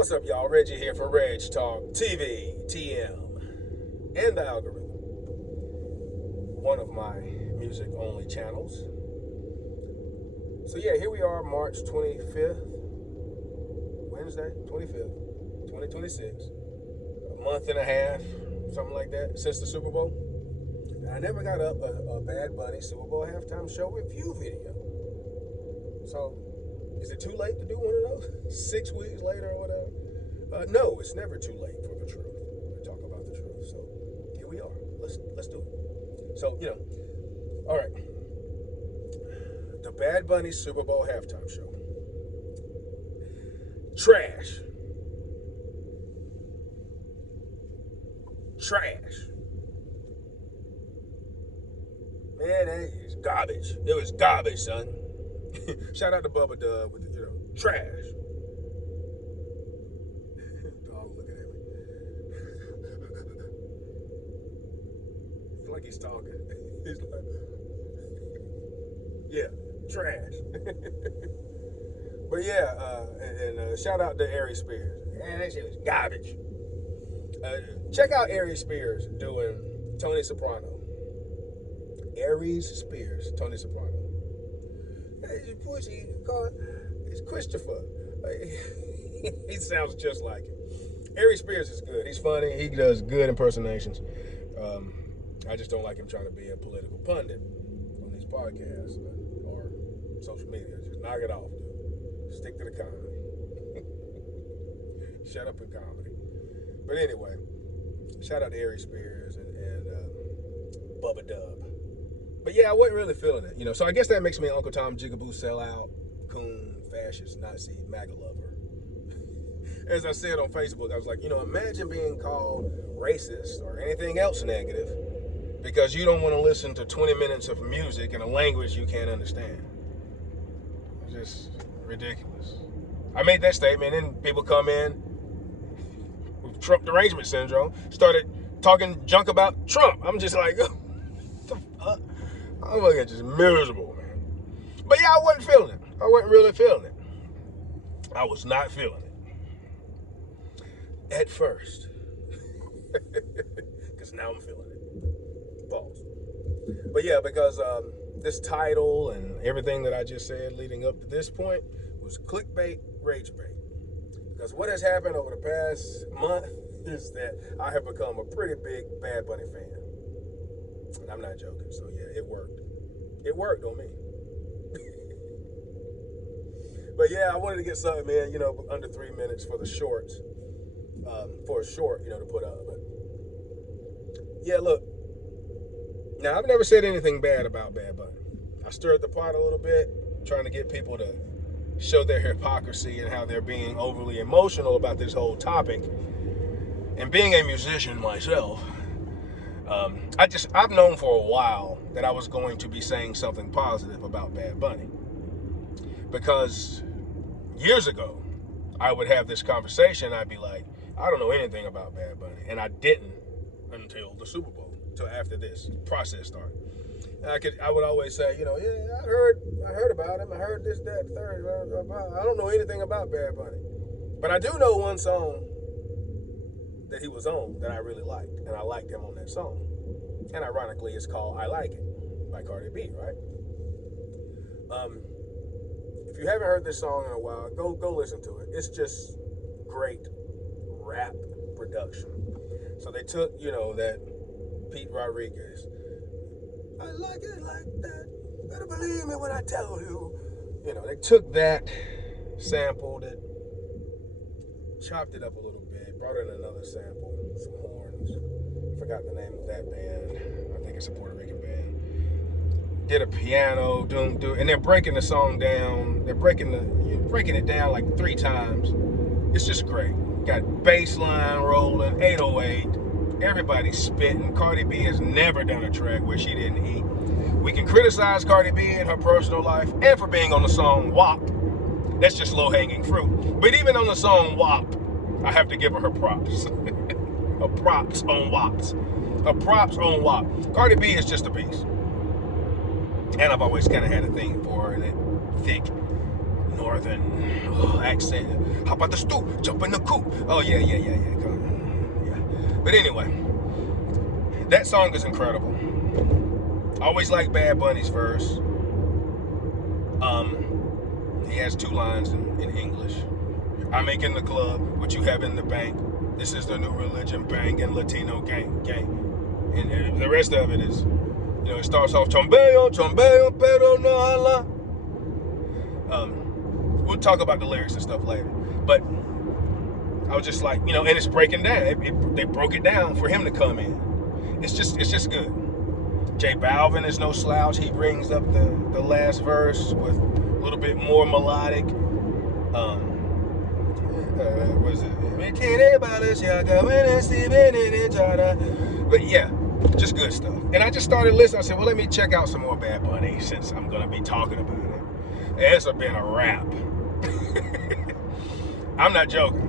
What's up, y'all? Reggie here for Reg Talk TV, TM, and the algorithm. One of my music-only channels. So yeah, here we are, March 25th, Wednesday, 25th, 2026. A month and a half, something like that, since the Super Bowl. And I never got up a Bad Bunny Super Bowl halftime show review video. So, is it too late to do one of those? 6 weeks later or whatever? No, it's never too late for the truth, to talk about the truth. So, here we are. Let's do it. So, all right. The Bad Bunny Super Bowl halftime show. Trash. Man, that is garbage. It was garbage, son. Shout out to Bubba Dub with trash. Dog looking at me. It's like he's talking. He's like, yeah, trash. But yeah, and shout out to Ari Spears. Man, that shit was garbage. Check out Ari Spears doing Tony Soprano. Aries Spears, Tony Soprano. Hey, pussy, it's Christopher. He sounds just like him. Aries Spears is good. He's funny. He does good impersonations. I just don't like him trying to be a political pundit on these podcasts or social media. Just knock it off, dude. Stick to the comedy. Shut up in comedy. But anyway, shout out to Aries Spears and Bubba Dub. But yeah, I wasn't really feeling it, So I guess that makes me Uncle Tom Jigaboo sellout, coon, fascist, Nazi, MAGA lover. As I said on Facebook, I was like, imagine being called racist or anything else negative because you don't want to listen to 20 minutes of music in a language you can't understand. It's just ridiculous. I made that statement and people come in with Trump derangement syndrome, started talking junk about Trump. I'm just like, what the fuck? I'm looking just miserable, man. But yeah, I wasn't feeling it. I wasn't really feeling it. I was not feeling it. At first. Because now I'm feeling it. Pause. But yeah, because this title and everything that I just said leading up to this point was clickbait, rage bait. Because what has happened over the past month is that I have become a pretty big Bad Bunny fan. And I'm not joking, so yeah, it worked. It worked on me. But yeah, I wanted to get something in, under 3 minutes for the shorts, for a short, to put up. But yeah, look. Now, I've never said anything bad about Bad Bunny. I stirred the pot a little bit, trying to get people to show their hypocrisy and how they're being overly emotional about this whole topic. And being a musician myself, I've known for a while that I was going to be saying something positive about Bad Bunny. Because years ago, I would have this conversation, I'd be like, I don't know anything about Bad Bunny. And I didn't until the Super Bowl, until after this process started. And I would always say, yeah, I heard about him, I heard this, that, third, I don't know anything about Bad Bunny. But I do know one song that he was on that I really liked, and I liked him on that song. And ironically, it's called I Like It by Cardi B, right? If you haven't heard this song in a while, go listen to it. It's just great rap production. So they took, that Pete Rodriguez, I like it like that, you better believe me when I tell you. They took that, sampled it, chopped it up a little bit, brought in another sample, some horns. Forgot the name of that band. I think it's a Puerto Rican band. Did a piano, and they're breaking the song down. They're breaking it down like 3 times. It's just great. Got bass line rolling, 808. Everybody's spitting. Cardi B has never done a track where she didn't eat. We can criticize Cardi B in her personal life and for being on the song WAP. That's just low-hanging fruit. But even on the song WAP, I have to give her props. Her props on WAPs. Her props on WAP. Cardi B is just a beast. And I've always kind of had a thing for her and that thick northern accent. Hop out the stoop, jump in the coop. Oh yeah. Come on. Yeah. But anyway, that song is incredible. I always like Bad Bunny's verse. He has 2 lines in English. I make in the club what you have in the bank. This is the new religion, bang, and Latino gang. And the rest of it is, it starts off chombeo, pero no hala. We'll talk about the lyrics and stuff later. But I was just like, and it's breaking down. They broke it down for him to come in. It's just good. J Balvin is no slouch. He brings up the last verse with a little bit more melodic. What is it? But yeah, just good stuff. And I just started listening. I said, well, let me check out some more Bad Bunny since I'm going to be talking about it. It's been a wrap. I'm not joking.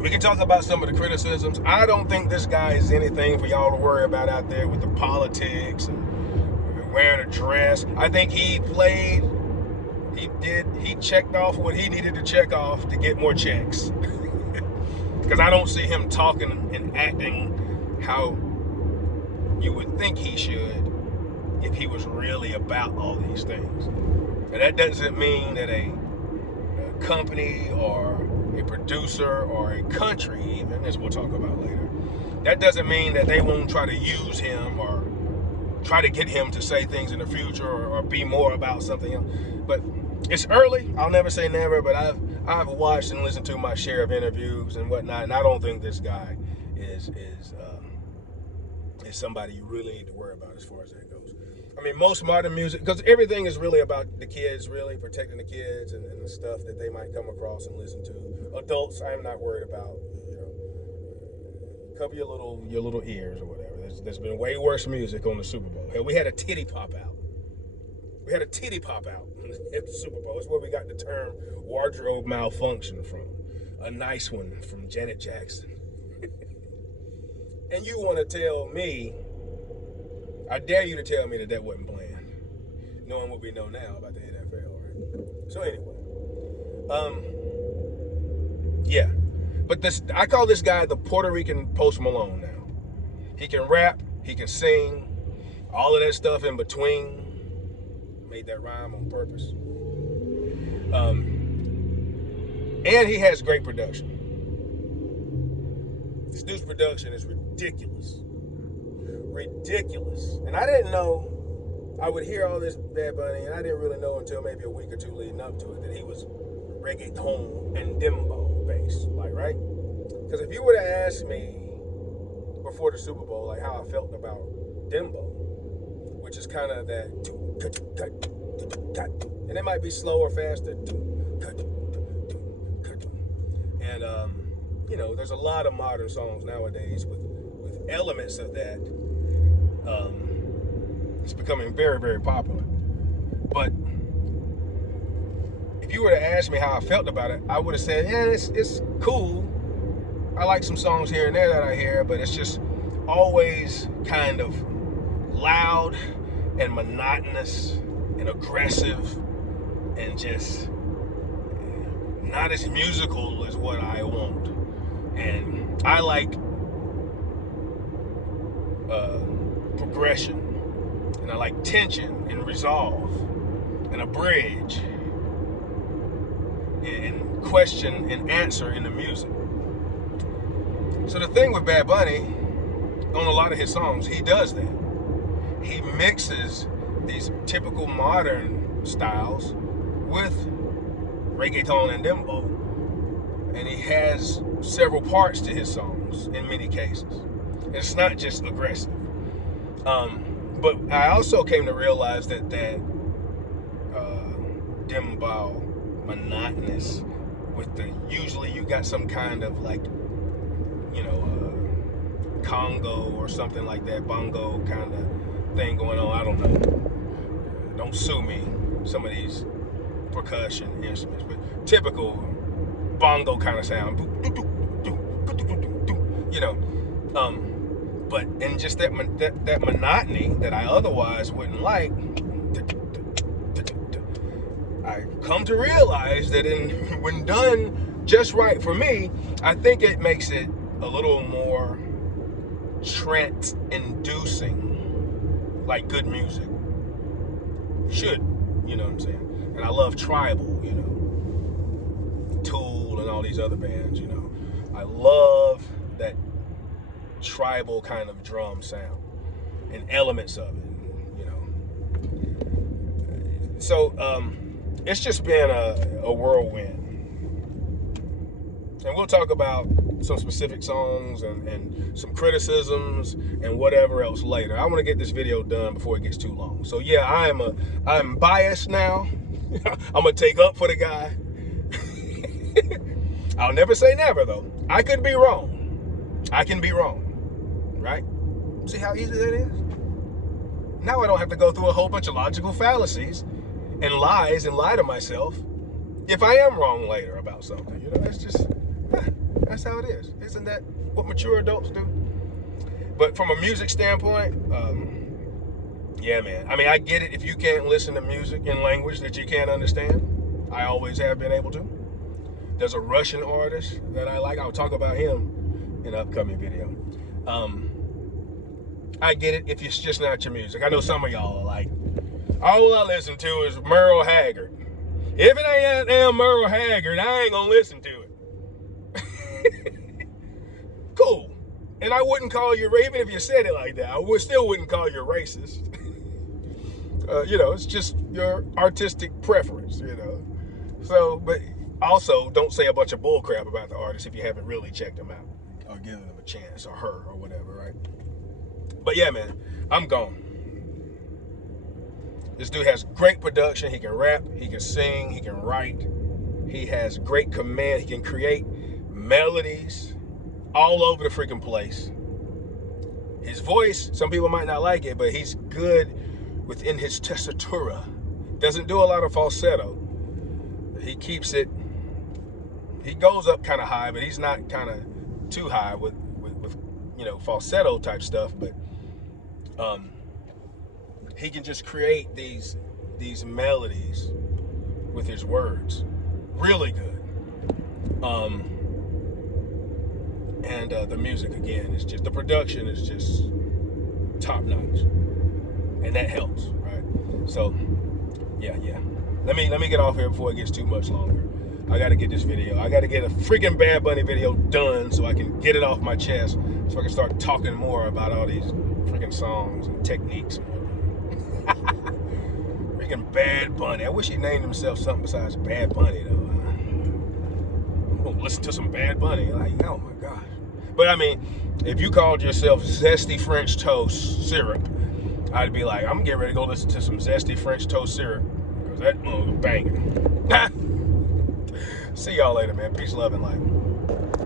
We can talk about some of the criticisms. I don't think this guy is anything for y'all to worry about out there with the politics and wearing a dress. I think he checked off what he needed to check off to get more checks. Because I don't see him talking and acting how you would think he should if he was really about all these things. And that doesn't mean that a company or a producer or a country, even, as we'll talk about later, that doesn't mean that they won't try to use him or try to get him to say things in the future or be more about something else. But it's early. I'll never say never, but I've watched and listened to my share of interviews and whatnot, and I don't think this guy is somebody you really need to worry about as far as that goes. I mean, most modern music, because everything is really about the kids, really protecting the kids and the stuff that they might come across and listen to. Adults, I'm not worried about. Cover your little ears or whatever. There's been way worse music on the Super Bowl. Hell, we had a titty pop out. We had a titty pop out at the Super Bowl. That's where we got the term wardrobe malfunction from. A nice one from Janet Jackson. And you want to tell me, I dare you to tell me that wasn't planned, knowing what we know now about the NFL, right? So anyway, yeah. But I call this guy the Puerto Rican Post Malone now. He can rap, he can sing, all of that stuff in between. Made that rhyme on purpose. And he has great production. This dude's production is ridiculous. Ridiculous. And I didn't know, I would hear all this Bad Bunny, and I didn't really know until maybe a week or 2 leading up to it that he was reggaeton and dembo based, right? Because if you were to ask me before the Super Bowl, like how I felt about dembo, which is kind of that, and it might be slow or faster, and there's a lot of modern songs nowadays with elements of that. It's becoming very, very popular. But if you were to ask me how I felt about it, I would have said, yeah, it's cool. I like some songs here and there that I hear, but it's just always kind of loud and monotonous and aggressive and just not as musical as what I want. And I like progression, and I like tension and resolve and a bridge and question and answer in the music. So the thing with Bad Bunny, on a lot of his songs, he does that. He mixes these typical modern styles with reggaeton and dembo, and he has several parts to his songs in many cases. It's not just aggressive. But I also came to realize that dembo, monotonous, with usually you got some kind of Congo or something like that, bongo kind of thing going on. I don't know. Don't sue me. Some of these percussion instruments, but typical bongo kind of sound. But in just that monotony that I otherwise wouldn't like, I come to realize that when done just right for me, I think it makes it a little more trance-inducing, like good music should, you know what I'm saying? And I love tribal, you know, Tool and all these other bands, you know. I love that tribal kind of drum sound and elements of it, you know. So it's just been a whirlwind. And we'll talk about some specific songs and some criticisms and whatever else later. I want to get this video done before it gets too long. So yeah, I'm biased now. I'm gonna take up for the guy. I'll never say never though. I could be wrong. I can be wrong, right? See how easy that is? Now I don't have to go through a whole bunch of logical fallacies and lies and lie to myself if I am wrong later about something. You know, that's how it is. Isn't that what mature adults do? But from a music standpoint, yeah, man. I mean, I get it if you can't listen to music in language that you can't understand. I always have been able to. There's a Russian artist that I like. I'll talk about him in an upcoming video. I get it if it's just not your music. I know some of y'all are like, all I listen to is Merle Haggard. If it ain't damn Merle Haggard, I ain't gonna listen to it. Cool. And I wouldn't call you, even if you said it like that, I still wouldn't call you racist. You know, it's just your artistic preference, you know. So, but also, don't say a bunch of bullcrap about the artist if you haven't really checked them out or given them a chance, or her, or whatever, right? But yeah, man, I'm gone. This dude has great production. He can rap, he can sing, he can write. He has great command. He can create melodies all over the freaking place. His voice, some people might not like it, but he's good within his tessitura. Doesn't do a lot of falsetto. He keeps it, he goes up kind of high, but he's not kind of too high with you know, falsetto type stuff. But he can just create these melodies with his words. Really good. And the music, again, is just, the production is just top notch, and that helps, right? So yeah. Let me get off here before it gets too much longer. I got to get this video. I got to get a freaking Bad Bunny video done so I can get it off my chest, so I can start talking more about all these freaking songs and techniques. Freaking Bad Bunny. I wish he named himself something besides Bad Bunny, though. I'm gonna listen to some Bad Bunny. Like, oh my gosh. But I mean, if you called yourself Zesty French Toast Syrup, I'd be like, I'm gonna get ready to go listen to some Zesty French Toast Syrup, because that mother's banging. See y'all later, man. Peace, love, and light.